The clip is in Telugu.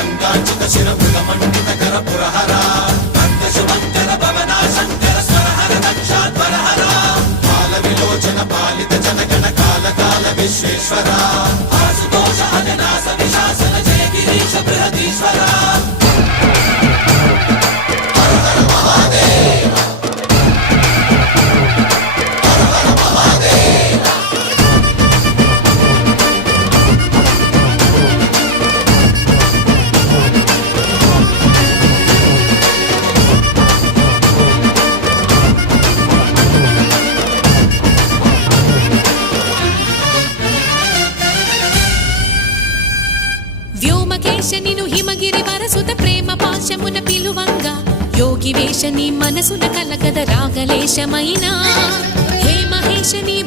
గంగాచిత శిర మృగమండిత కర పురహర భక్త శుభంకర భవనా శంకర స్వరహర దక్షాధ్వరహర బాల విలోచన పాలిత జనగణ కాల కాల విశ్వేశ్వర ఆశుతోష అజనాస విశాసన జయ గిరీశ బృహదీశ్వర వ్యోమకేశనిను హిమగిరి వరసుత ప్రేమ పాశమున పిలువంగా యోగి వేషని మనసున కలగద రాగలేశమైనా హే మహేశని